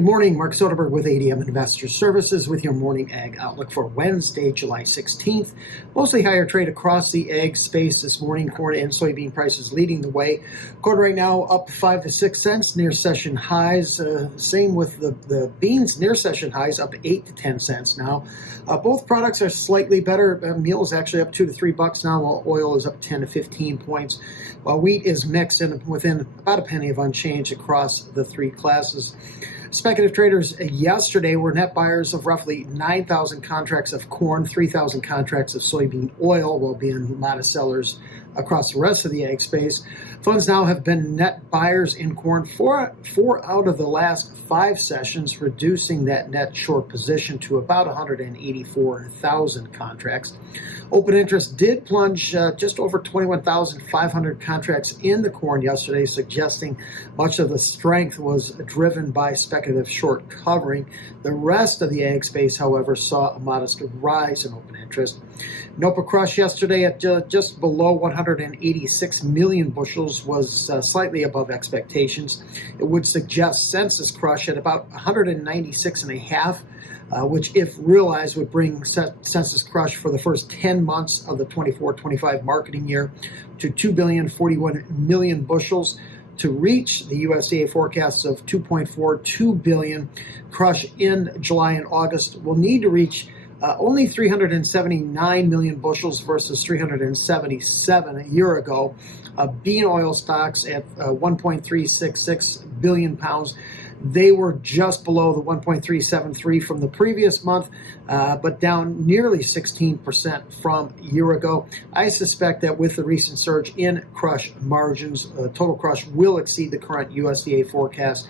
Good morning, Mark Soderberg with ADM Investor Services with your morning ag outlook for Wednesday, July 16th. Mostly higher trade across the ag space this morning. Corn and soybean prices leading the way. Corn right now up 5 to 6 cents near session highs. Same with the beans near session highs up 8 to 10 cents now. Both products are slightly better. Meal is actually up $2 to $3 now, while oil is up 10 to 15 points. While wheat is mixed and within about a penny of unchanged across the three classes. Speculative traders yesterday were net buyers of roughly 9,000 contracts of corn, 3,000 contracts of soybean oil, while being modest sellers across the rest of the ag space. Funds now have been net buyers in corn four out of the last 5 sessions, reducing that net short position to about 184,000 contracts. Open interest did plunge just over 21,500 contracts in the corn yesterday, suggesting much of the strength was driven by speculative short covering. The rest of the ag space, however, saw a modest rise in open interest. NOPA crush yesterday at just below 186 million bushels was slightly above expectations. It would suggest census crush at about 196.5, which if realized would bring census crush for the first 10 months of the 24-25 marketing year to 2,041,000,000 bushels. To reach the USDA forecasts of 2.42 billion crush in July and August, we'll need to reach only 379 million bushels versus 377 a year ago. Bean oil stocks at 1.366 billion pounds. They were just below the 1.373 from the previous month, but down nearly 16% from a year ago. I suspect that with the recent surge in crush margins, total crush will exceed the current USDA forecast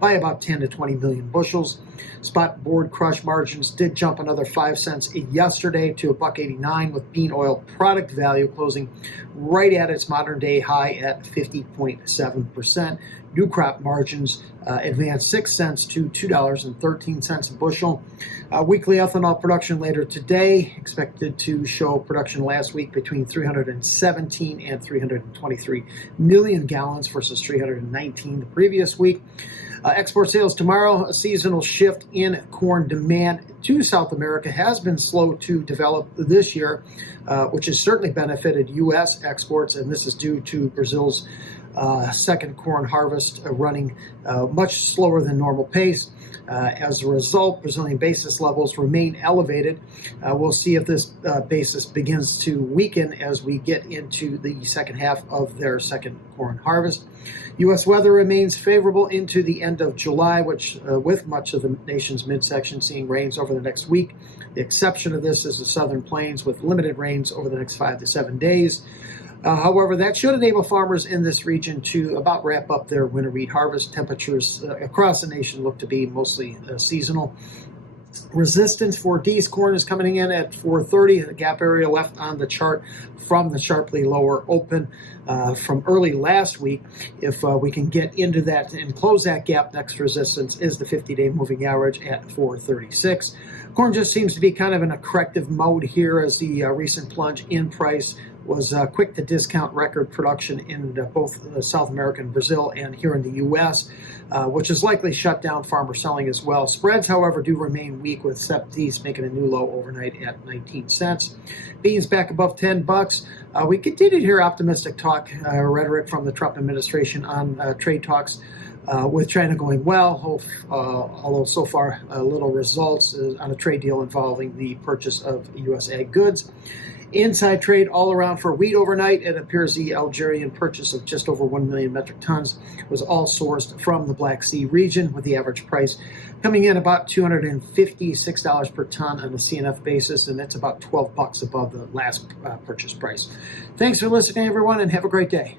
by about 10 to 20 million bushels. Spot board crush margins did jump another 5 cents yesterday to $1.89, with bean oil product value closing right at its modern day high at 50.7%. New crop margins advanced 6 cents to $2.13 a bushel. Weekly ethanol production later today, expected to show production last week between 317 and 323 million gallons versus 319 the previous week. Export sales tomorrow. A seasonal shift in corn demand to South America has been slow to develop this year, which has certainly benefited U.S. exports, and this is due to Brazil's second corn harvest running much slower than normal pace. As a result, Brazilian basis levels remain elevated. We'll see if this basis begins to weaken as we get into the second half of their second corn harvest. U.S. weather remains favorable into the end of July, which with much of the nation's midsection seeing rains over the next week. The exception of this is the southern plains with limited rains over the next 5 to 7 days. However, that should enable farmers in this region to about wrap up their winter wheat harvest. Temperatures across the nation look to be mostly seasonal. Resistance for D's corn is coming in at 430, the gap area left on the chart from the sharply lower open from early last week. If we can get into that and close that gap, next resistance is the 50-day moving average at 436. Corn just seems to be kind of in a corrective mode here as the recent plunge in price was quick to discount record production in both South America and Brazil and here in the U.S., which has likely shut down farmer selling as well. Spreads, however, do remain weak, with CEPTs making a new low overnight at 19 cents. Beans back above $10. We continue to hear optimistic talk, rhetoric from the Trump administration on trade talks with China going well, although so far little results on a trade deal involving the purchase of U.S. ag goods. Inside trade all around for wheat overnight. It appears the Algerian purchase of just over 1 million metric tons was all sourced from the Black Sea region, with the average price coming in about $256 per ton on a CNF basis, and that's about $12 above the last purchase price. Thanks for listening, everyone, and have a great day.